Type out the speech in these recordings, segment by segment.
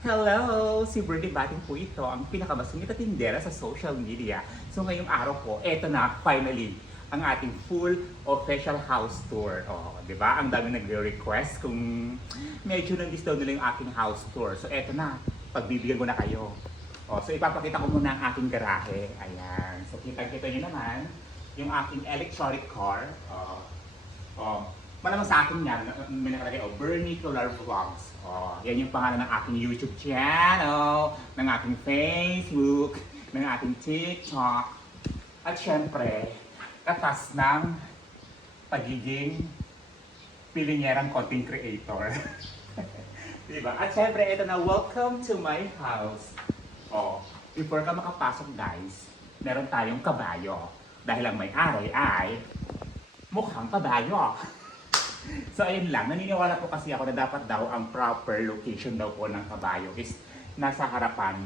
Hello! Si Birdie Bating po ito, ang pinakamasungit at tindera sa social media. So ngayong araw po, eto na, finally, ang ating full official house tour. Di ba? Ang dami nagre-request kung medyo nang-miss daw nila yung aking house tour. So eto na, pagbibigyan ko na kayo. So ipapakita ko muna ang aking garahe. Ayan. So kita-kita nyo naman yung aking electronic car. Malamang sa akin yan, may nakalagay, Vernacular Vlogs. Yan yung pangalan ng aking YouTube channel, ng aking Facebook, ng ating TikTok. At syempre, katas ng pagiging pilinyerang content creator. Diba? At syempre, ito na, welcome to my house. Before ka makapasok guys, meron tayong kabayo. Dahil ang may-ari ay mukhang kabayo. So ayun lang, naniniwala po kasi ako na dapat daw ang proper location daw po ng kabayo is nasa harapan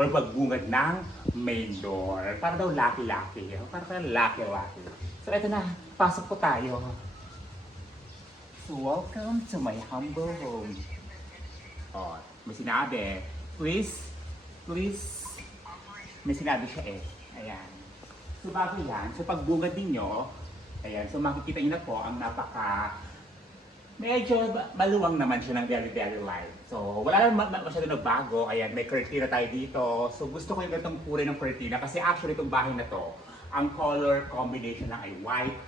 or pagbungad ng main door. Para daw lucky-lucky. Para lucky-lucky. So eto na, pasok po tayo. So welcome to my humble home. May sinabi, please, may sinabi siya Ayan. So bago yan, so pagbungad ninyo, ayan, so makikita nyo na po ang medyo maluwang naman siya ng very light. So, wala naman masyado na bago. Ayan, may curtain tayo dito. So, gusto ko yung ganitong kulay ng curtain kasi actually itong bahay na to, ang color combination lang ay white,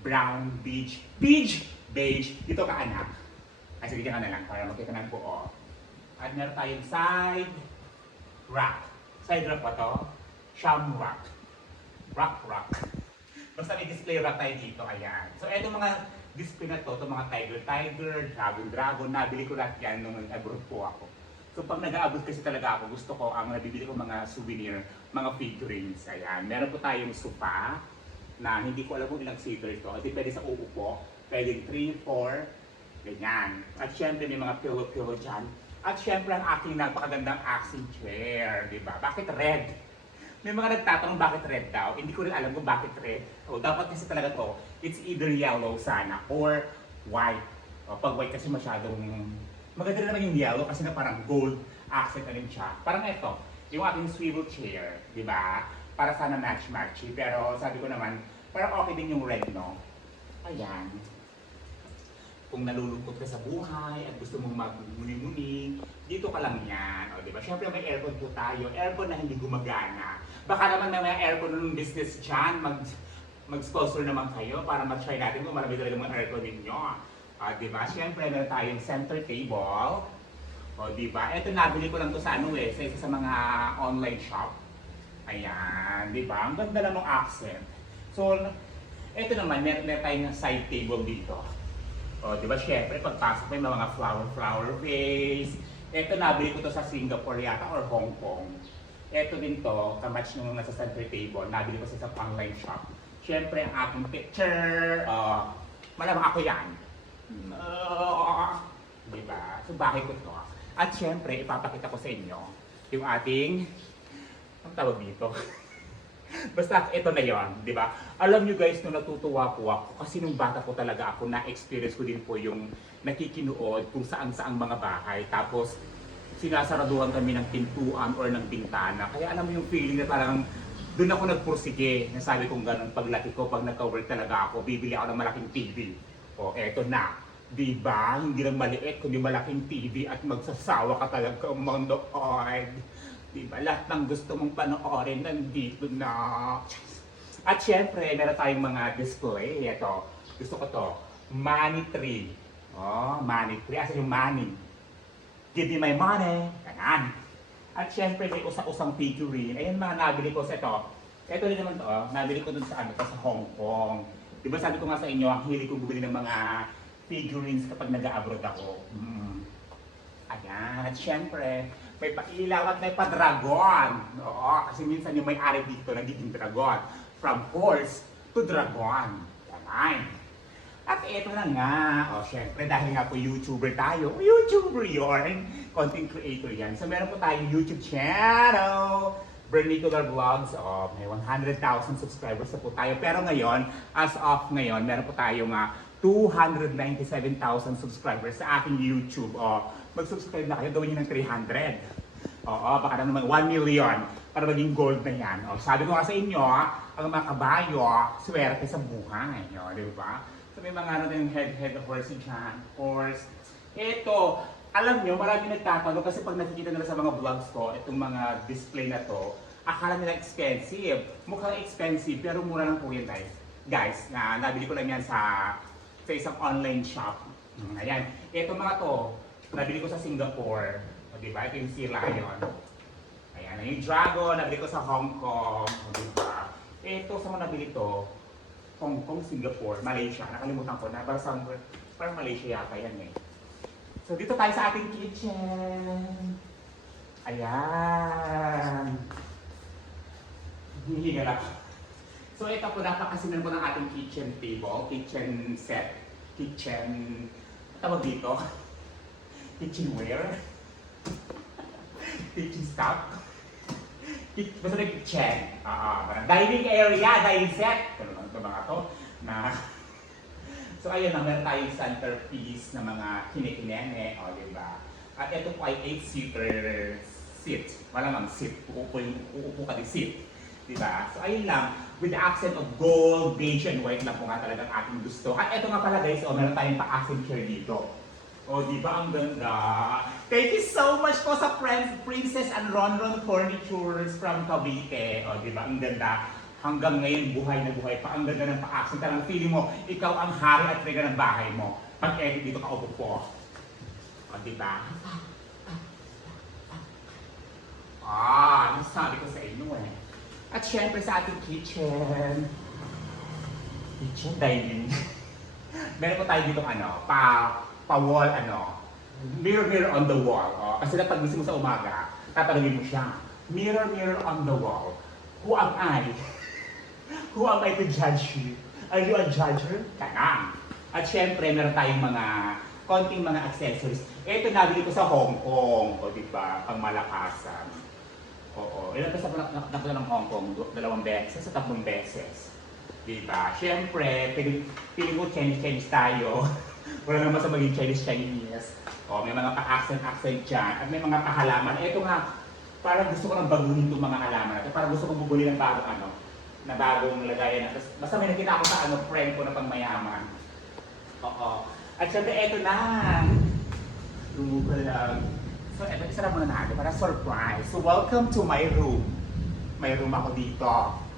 brown, beige. Dito ka anak. Ay, sige ka na lang para makita ng buo. At meron tayong side rack. Side rack ba to? Shamrock. Rock. Basta may display rack tayo dito. Ayan. So, eto mga display na to, mga tiger, dragon, nabili ko lahat yan nung nag-abroad po ako. So pag nag-abroad kasi talaga ako, gusto ko ang nabibili ko mga souvenir, mga figurines. Ayan, meron po tayong sofa na hindi ko alam kung ilang seater ito. At pwede sa uupo, pwede 3, 4, ganyan. At syempre may mga pillow dyan. At syempre ang aking napakagandang accent chair, di ba? Bakit red? May mga nagtatanong bakit red daw. Hindi ko rin alam kung bakit red. Dapat kasi talaga to, it's either yellow sana or white. Pag white kasi masyadong maganda naman yung yellow kasi na parang gold accent na rin siya. Parang ito, yung ating swivel chair, di ba? Para sana match-matchy. Pero sabi ko naman, parang okay din yung red, no? Ayan. Kung nalulungkot ka sa buhay at gusto mong magmuni-muni, dito ka lang yan. Diba? Siyempre may aircon po tayo. Aircon na hindi gumagana. Baka naman may aircon ng business dyan. Mag-sponsor naman kayo para mag-try natin kung marami talaga mga aircon ninyo. Diba? Siyempre meron tayong center table. Diba? Ito nabili ko lang to sa sa isa sa mga online shop. Ayan. Diba? Ang ganda lang ng accent. So, ito naman, meron tayong side table dito. Diba, syempre, pagpasok may mga flower vase. Ito, nabili ko to sa Singapore yata or Hong Kong. Ito din to, kamatch nung nasa center table. Nabili ko sa online shop. Syempre, ang aking picture. Malamang ako yan. Diba? So, bakit ko to? At syempre, ipapakita ko sa inyo yung ating, ang tawag dito? Basta ito na yon, di ba? Alam nyo guys, nung natutuwa po ako, kasi nung bata po talaga ako, na-experience ko din po yung nakikinood kung saan-saang mga bahay. Tapos, sinasaraduhan kami ng pintuan or ng bintana. Kaya alam mo yung feeling na parang doon ako nagpursige. Nasabi kong ganun, paglaki ko, pag nagka-work talaga ako, bibili ako ng malaking TV. Eto na. Di ba? Hindi lang maliit, kundi malaking TV at magsasawa ka talaga manood. Diba? Lahat ng gusto mong panoorin nandito na. At syempre, meron tayong mga display. Ito, gusto ko to. Money tree. Money tree. Asa yung money? Give me my money. Ganan. At syempre, may usang-usang figurine. Ayan mga nabili ko sa ito. Ito din naman to. Nabili ko dun sa sa Hong Kong. Diba sabi ko nga sa inyo, ang hilig ko bumili ng mga figurines kapag nag-abroad ako. Ayan. At syempre, may pailaw at may pa-dragon. Kasi minsan yung may-ari dito nagiging dragon. From horse to dragon. Yan. At ito na nga. Syempre dahil nga po YouTuber tayo. YouTuber yun. Content creator yan. So meron po tayong YouTube channel. Vernacular Vlogs. May 100,000 subscribers na po tayo. Pero ngayon, as of ngayon, meron po tayong 297,000 subscribers sa aking YouTube. O, mag-subscribe na kayo, gawin nyo ng 300. Oo, baka naman 1 million para maging gold na yan. O, sabi ko nga sa inyo, ang mga kabayo, swerte sa buhay. O, di ba? So may mga ano din head horse dyan. Horse. Ito, alam nyo, marami nagtatanong kasi pag nakikita nila sa mga vlogs ko, itong mga display na to, akala nila expensive. Mukhang expensive, pero mura lang po yan guys. Guys, nabili ko lang yan sa isang online shop. Ayan. Ito mga to, nabili ko sa Singapore. O, diba? Ito yung Sea Lion. Ayan. Yung Dragon, nabili ko sa Hong Kong. O, diba? Ito, sa mga nabili to, Hong Kong, Singapore, Malaysia. Nakalimutan ko na. Parang Malaysia yata yan eh. So, dito tayo sa ating kitchen. Ayan. Hihingal ako. So ito po, napakasinan po ng ating kitchen table, kitchen set, kitchen, tawag dito, kitchenware, kitchen stuff, basta na kitchen, dining area, dining set, ito mga to, na, so ayun na, meron tayong centerpiece na mga kinikinene, o diba? At ito po ay 8-seater seat, malamang seat, uupo ka din seat. Diba? So ayun lang, with the accent of gold, beige, and white lang po nga talagang ating gusto. At eto nga pala guys, meron tayong pa-accent chair dito. O diba, ang ganda. Thank you so much po sa Princess and Ronron Furnitures from Cavite. O diba, ang ganda. Hanggang ngayon, buhay na buhay pa. Ang ganda ng pa-accent. Talagang feeling mo, ikaw ang hari at rega ng bahay mo. Pag edit dito ka upo po. O diba? Nasabi ko sa inyo eh. At syempre sa ating kitchen dining. Meron po tayo dito pa-wall mirror on the wall. Kasi na pag gusto mo sa umaga, tatanungin mo siya, mirror on the wall. Who am I? Who am I to judge you? Are you a judger? Kanang. At syempre meron tayong konting mga accessories. Ito nabili ko sa Hong Kong, o diba, pang malakasan. Oo, ilan pa sa napunta ng Hong Kong? 2 beses sa 3 beses. Diba? Siyempre, piling ko Chinese tayo. Wala naman sa maging Chinese. O, may mga pa-accent dyan. At may mga pahalaman. Ito nga, parang gusto ko nang baguhin itong mga halaman. At parang gusto ko bubuli ng bagong lagayan. Basta may nakita ako sa friend ko na pangmayaman. Oo. At siyempre, ito na. Lumukal lang. So, eto, isa na muna natin para surprise. So, welcome to my room. May room ako dito.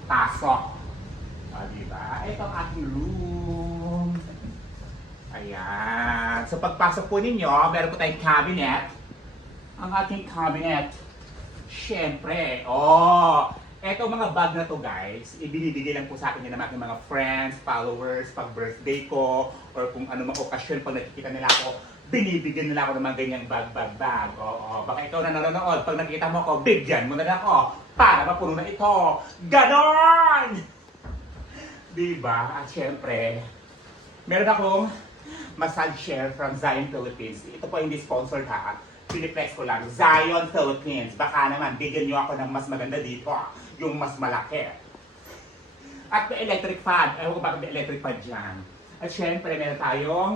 Pasok. Diba? Ito ang aking room. Ayan. So, pagpasok po ninyo, meron po tayong cabinet. Ang aking cabinet, syempre, eto mga bag na to guys, ibinibigay lang po sa akin yan ng aking mga friends, followers, pag birthday ko, or kung ano mga okasyon, pag nakikita nila ako, binibigyan nila ako ng mga ganyang bag. Oo, baka ikaw na nanonood, pag nakita mo ako, bigyan mo na ako para mapuno na ito. Ganon! Diba? At syempre, meron akong massage chair from Zion Philippines. Ito po hindi sponsored ha. Piniplex ko lang. Zion Philippines. Baka naman, bigyan nyo ako ng mas maganda dito. Yung mas malaki. At may electric fan. Ewan ko bakit may electric fan dyan. At syempre, meron tayong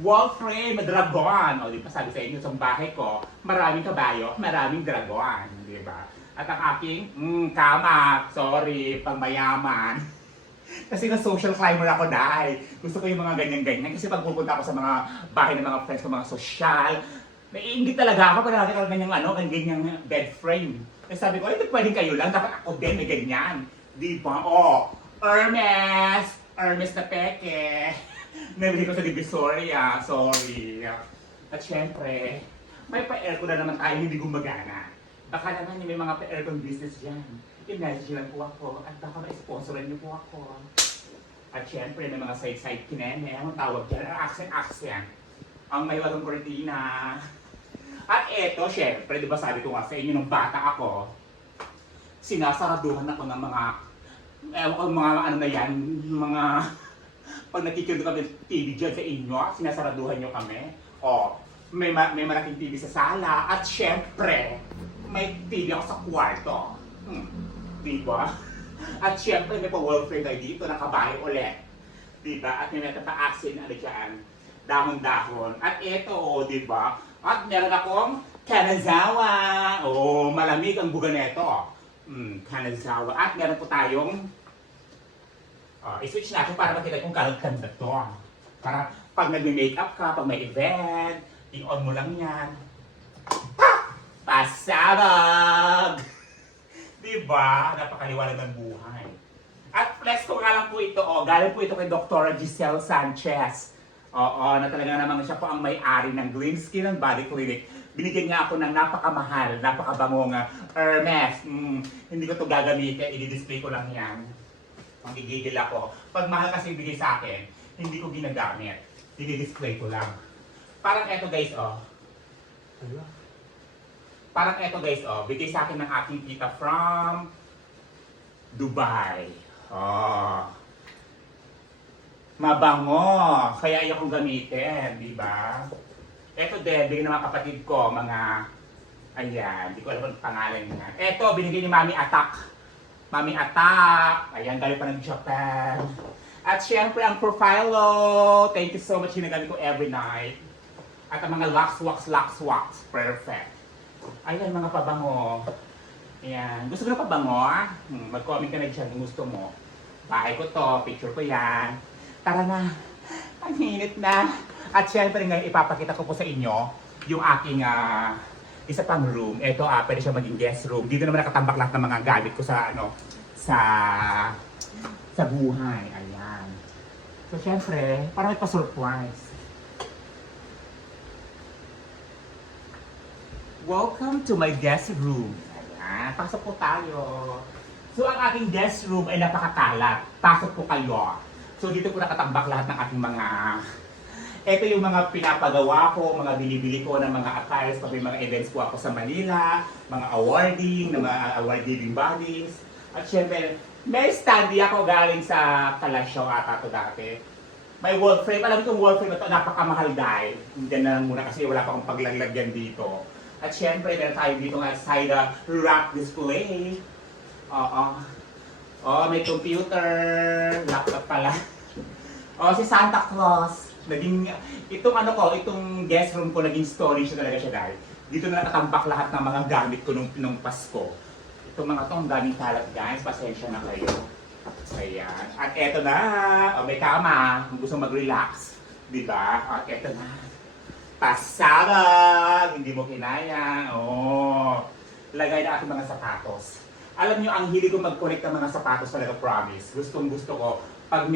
wall frame, dragon. O, di ba sabi sa inyo, sa bahay ko, maraming kabayo, maraming dragon. Di ba? At ang aking, kama, sorry, pangmayaman. Kasi na social climber ako dahil gusto ko yung mga ganyan-ganyan. Kasi pag pupunta ako sa mga bahay ng mga friends ko, mga social, naiingit talaga ako pag nakakita ko ganyang bed frame. Eh sabi ko, ito pwedeng kayo lang, dapat ako din may ganyan. Di ba? Hermes na peke. Nabili ko sa Divisoria, sorry. At syempre, may pa-aircon na naman tayo hindi gumagana. Baka naman may mga pa-aircon business dyan. I-message lang po ako at baka ma-sponsoran niyo po ako. At syempre, may mga side-side kineme, ang tawag dyan, accent. Ang may walong cortina. At eto, syempre, di ba sabi ko nga sa inyo, nung bata ako, sinasaraduhan ako ng mga, pag nakikinig kami TV dyan sa inyo, sinasaraduhan nyo kami. May malaking TV sa sala, at syempre, may TV ako sa kwarto. Diba? At syempre, may pa-wall frame tayo dito, nakabayo ulit. Diba? At may natapaasin, ano dyan, dahon-dahon. At ito, diba? At meron akong Kanazawa. Malamig ang buga nito. Kanazawa. At meron po tayong, i-switch natin para makita kung gano'ng ganda to. Para pag nag-makeup ka, pag may event, i-on mo lang yan. Pasabog! Diba? Napakaliwanag ng buhay. At flex ko nga lang po ito, galing po ito kay Dr. Giselle Sanchez. Na talaga naman siya po ang may-ari ng Green Skin and Body Clinic. Binigyan niya ako ng napakamahal, napakabangong Hermes. Hindi ko ito gagamitin, i-display ko lang yan. Magigigil ako. Pag mahal kasi bigay sa akin, hindi ko ginagamit. I-display ko lang. Parang eto guys, Parang eto guys, bigay sa akin ng aking tita from Dubai. Mabango. Kaya ayaw kong gamitin, di ba? Eto din, bigay ng mga kapatid ko, mga, ayan, di ko alam ang pangalan niya. Eto, binigay ni Mami Attack. Mami Attack. Ayan, galing pa ng Japan. At syempre, ang Profilo. Thank you so much, ginagamit ko every night. At ang mga Lux Wax. Perfect. Ayan, mga pabango. Ayan. Gusto mo na pabango? Mag-comment ka na dyan kung gusto mo. Bahay ko to, picture ko yan. Tara na. Ang hinit na. At syempre ngayon, ipapakita ko po sa inyo yung aking isa pang room. Ito, pwede siya maging guest room. Dito naman nakatambak lahat ng mga gamit ko sa, sa buhay. Ayan. So, syempre, parang may pa-surprise. Welcome to my guest room. Ayan, pasok po tayo. So, ang aking guest room ay napakakalat. Pasok po kayo. So, dito po nakatambak lahat ng aking mga... Ito yung mga pinapagawa ko, mga binibili ko ng mga attires pag may mga events po ako sa Manila, mga awarding, ng mga award-giving bodies. At syempre, may standee ako galing sa Kalasyaw ata ito dati. May wall frame. Alam ko yung wall frame ito, napakamahal dahil. Hindi na lang muna kasi wala pa akong paglaglagyan dito. At syempre, meron tayo dito nga side rack display. May computer, laptop pala. Si Santa Claus. Itong guest room ko, naging storage na talaga siya dahil. Dito na nakatambak lahat ng mga gamit ko nung Pasko. Itong mga itong daming kalat guys, pasensya na kayo. Ayan. At eto na, may kama, kung gusto mag-relax. Diba? At eto na. Pasabog! Hindi mo kinaya. Lagay na aking mga sapatos. Alam nyo, ang hilig ko mag-collect ng mga sapatos talaga, promise. Gustong gusto ko. Pag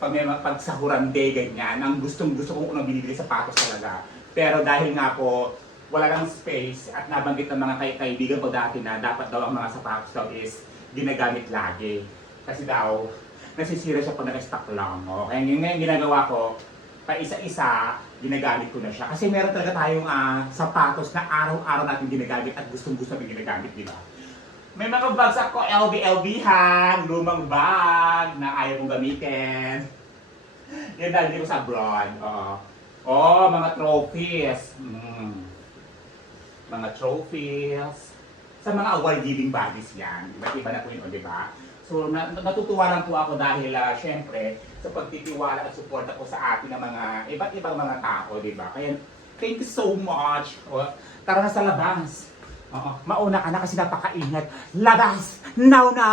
pag sahuran day, ganyan, ang gustong gusto kong unang binibili sapatos talaga. Pero dahil nga po, wala lang space at nabanggit ng mga kaibigan ko dati na dapat daw ang mga sapatos daw is ginagamit lagi. Kasi daw, nasisira siya pag naka-stock lang. Kaya ngayon ginagawa ko, pa isa-isa, ginagamit ko na siya. Kasi meron talaga tayong sapatos na araw-araw natin ginagamit at gustong-gusto natin ginagamit, di ba? May mga bags ako, LB-LB-han, lumang bag na ayaw kong gamitin. Yan dahil ko sa abroad. Mga trophies. Mga trophies. Sa mga award-giving bodies yan. Iba na po yun, di ba? So, natutuwa lang po ako dahil, syempre, sa pagtitiwala at support ako sa atin ng mga iba't ibang mga tao, di ba? Kaya, thank you so much. Tara na sa labas. Mauna ka na kasi napakaingat. Labas! Now na!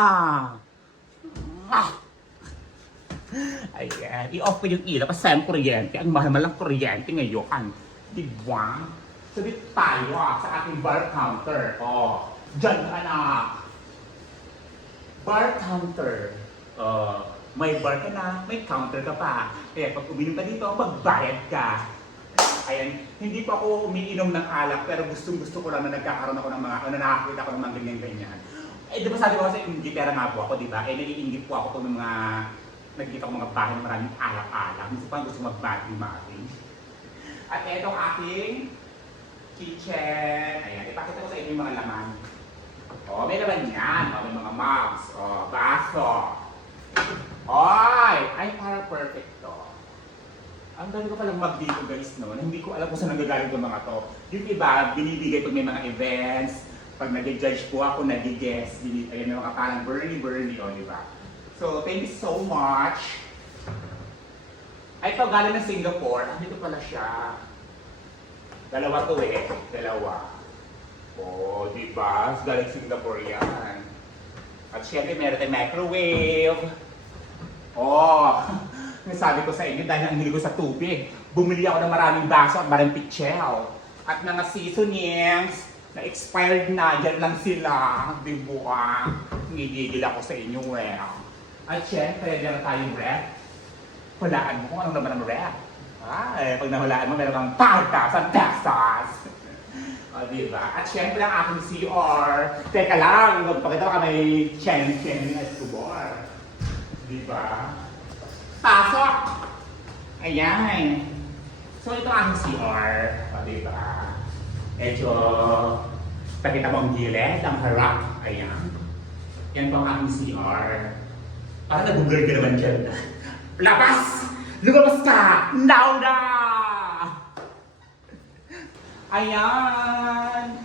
Ayan. I-off ko yung ilaw kasi sayang kuryente. Ang mahal-mahal ng kuryente ngayon. Diba? So dito tayo sa ating bar counter. Diyan ka na. Bar counter. May bar ka na, may counter ka pa. Kaya pag uminom ka dito, magbayad ka. Ayan, hindi pa ako umiinom ng alak pero gustong-gusto ko lang na nagkakaroon ako ng mga, nakakita ko ng mga ganyan-ganyan. Di ba sabi ko kasi ingitera nga po ako, di ba? Naiingit po ako ng mga, nagkita ko mga bahay ng maraming alak-alak. Minsan pa gusto mag-bating-bating. At etong aking kitchen. Ayan, ipakita ko sa inyo yung mga laman. May laman yan. May mga mugs. Baso. Ay, parang perfect to. Ang dami ko palang mag dito guys, no? Hindi ko alam kung saan nagagaling yung mga to. Yung iba, binibigay pag may mga events, pag nag-judge po ako, nag-guess, ayan may mga parang Bernie, di ba? So, thank you so much. Ay, ito, galing ng Singapore. Dito pala siya. Dalawa to eh. Dalawa. Oh, di ba? Galing Singapore yan. At syempre, meron tayong microwave. Oh, sabi ko sa inyo, dahil ang hilig ko sa tubig, bumili ako ng maraming baso at maraming pichel. At mga seasonings na expired na, dyan lang sila. Di ba? Ngigigil ako sa inyo eh. At syempre, meron tayong ref. Hulaan mo kung anong naman ang ref. Pag nahulaan mo, meron kang 5,000 pesos. O, diba? At syempre ang aking CR. Teka lang, magpakita ko ka may Chen Escobar. Diba? Pasok! Ayan. So, ito ang aking CR. O, diba? Medyo, pakita mo ang gilid, ang harap. Ayan. Yan po ang aking CR. Parang nag-google ka naman dyan. Labas! Lumabas ka! Now na! Ayan!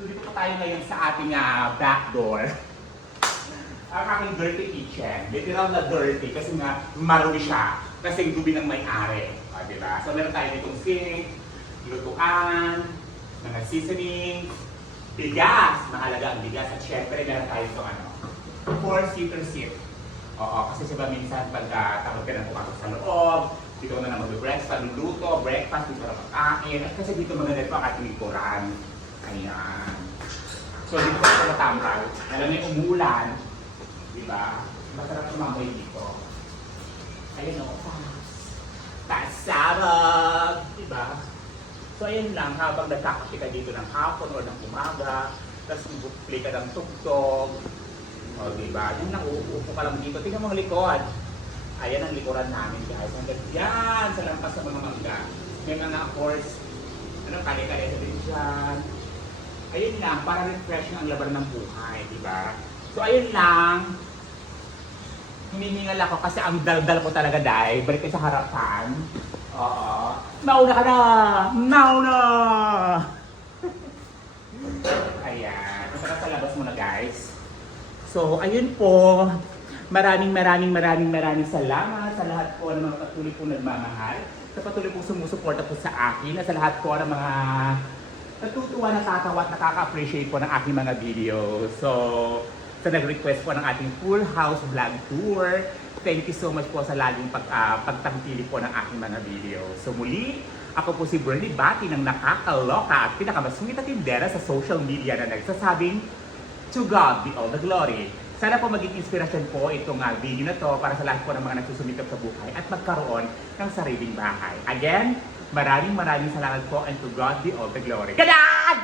So dito pa tayo ngayon sa ating back door. Ang aking dirty kitchen. Literal na dirty kasi nga marumi siya. Kasi gubi ng may-ari. Diba? So meron tayo ditong sink, lutuan, mga seasoning, bigas. Mahalaga ang bigas. At syempre meron tayo itong 4-seater seat. Oo, kasi siya ba minsan pag takot ka na pumasok sa loob, dito ka na mag-breakfast, luluto, breakfast, dito ka na makain, at kasi dito maganda ito ang ating likuran. Ayan. So dito ka sa tambal, alam niyo umulan, di ba? Masarap tumamoy dito. Ayun o, pasabog, di ba? So ayun lang, habang nagkakapi ka dito ng hapon o ng umaga, tapos play ka ng tugtog, o diba? Yun lang, uupo ka lang dito. Tingnan mo ang likod. Ayan ang likuran namin guys. Hanggang yan sa lampas ng mga mangga. May mga course, kali-kali sa din dyan. Ayun lang, para refreshing ang laban ng buhay, diba? So ayun lang. Hinihingal ako kasi ang daldal ko talaga dahil. Balik kayo sa harapan. Oo. Nauna ka na! Nauna! Ayan. Punta ka sa labas muna guys. So, ayun po, maraming salamat sa lahat po ng mga patuloy po nagmamahal, sa patuloy po sumusuporta po sa akin, at sa lahat po ng mga natutuwa, natatawa at nakaka-appreciate po ng aking mga videos. So, sa nag-request po ng ating full house vlog tour, thank you so much po sa laging pagtangkili po ng aking mga videos. So muli, ako po si Bernie Bati ng nakakaloka at pinakamasungit at tindera sa social media na nagsasabing, to God be all the glory. Sana po maging inspirasyon po itong video na to para sa lahat po ng mga nagsusumikap sa buhay at magkaroon ng sariling bahay. Again, maraming salamat po and to God be all the glory. Ganon!